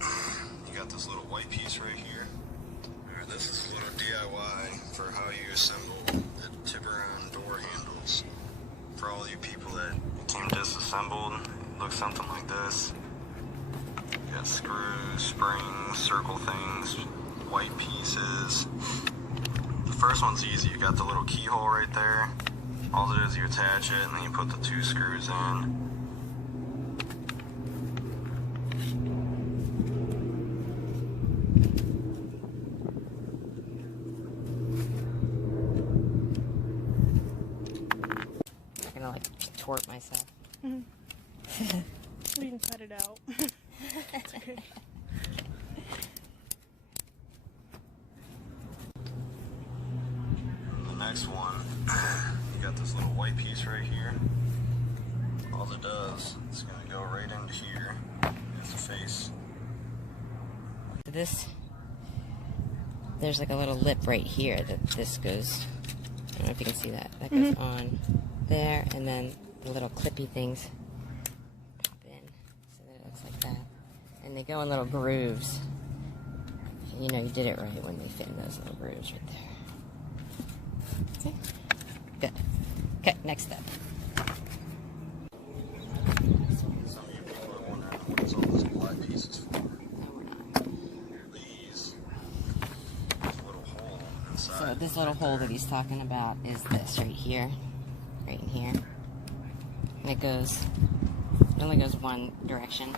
You got this little white piece right here. Alright, this is a little DIY for how you assemble the Tiburon door handles. For all you people that came disassembled, it looks something like this. You got screws, springs, circle things, white pieces. The first one's easy. You got the little keyhole right there. All it is, you attach it and then you put the 2 screws in. I'm gonna like tort myself. Mm-hmm. We can cut it out. It's okay. The next one, you got this little white piece right here. All it does, it's gonna go right into here. It's the face. There's like a little lip right here that this goes, I don't know if you can see that. That goes on there, and then the little clippy things pop in, so that it looks like that. And they go in little grooves. You know, you did it right when they fit in those little grooves right there. Okay, good. Okay, next step. Some of you people are wondering what is all those black pieces for. No, we're not. These little hole inside. So this little hole that he's talking about is this right here, right in here. And it only goes one direction.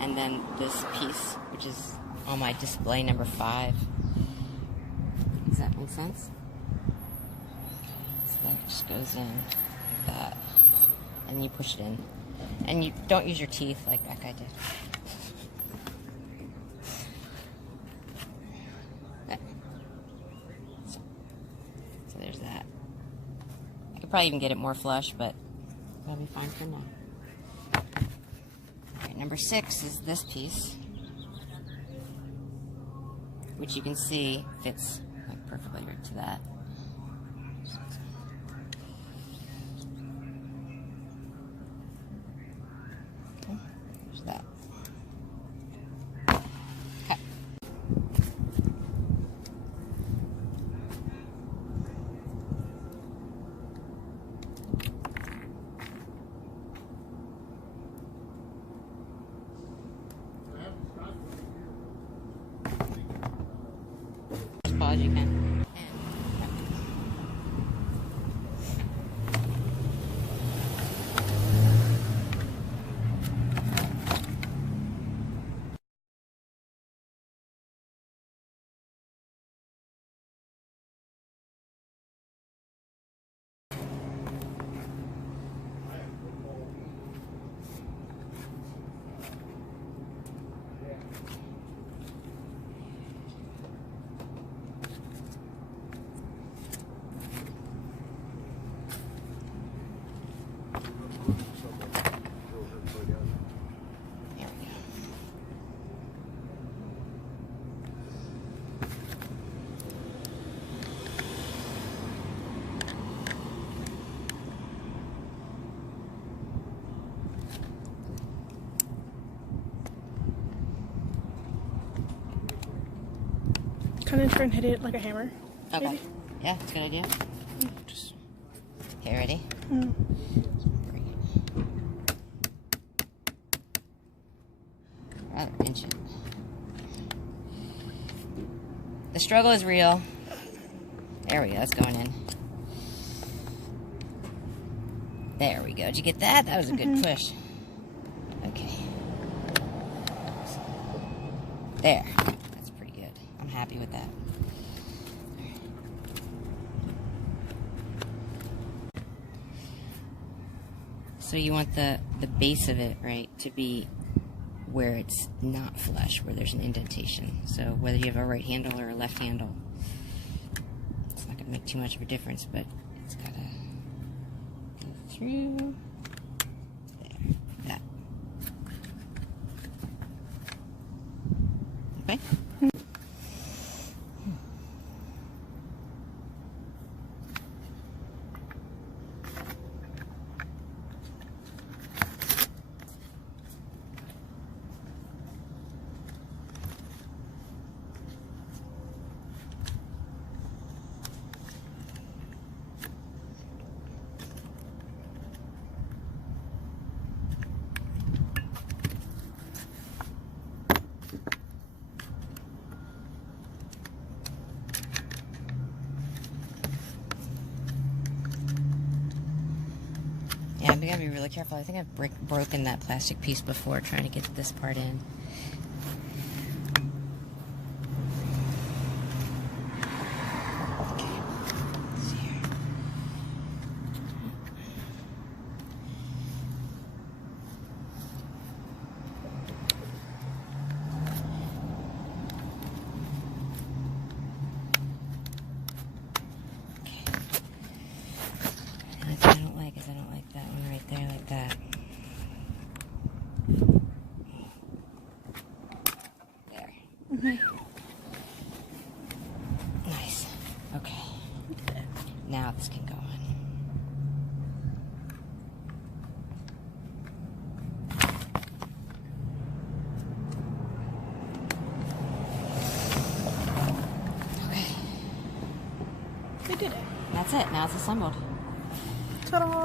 And then this piece, which is on my display number 5. Does that make sense? So that just goes in like that. And then you push it in. And you don't use your teeth like that guy did. So there's that. I could probably even get it more flush, but that'll be fine for now. Alright, number 6 is this piece, which you can see fits like perfectly right to that. Okay, there's that. Okay. As far as you can. There we go. Kind of try and hit it like a hammer. Okay. Maybe. Yeah, that's a good idea. Just. Okay, ready? Mm. Rather pinch it. The struggle is real. There we go, it's going in. There we go. Did you get that? That was a good push. Okay. There. That's pretty good. I'm happy with that. So you want the base of it, right, to be where it's not flush, where there's an indentation. So whether you have a right handle or a left handle, it's not going to make too much of a difference, but it's got to go through there, that. Okay? really careful. I think I've broken that plastic piece before trying to get this part in. Okay, let's see here. What I don't like is I don't like that one right there like that. There. Nice. Okay. Now this can go on. Okay. We did it. That's it. Now it's assembled. Ta-da!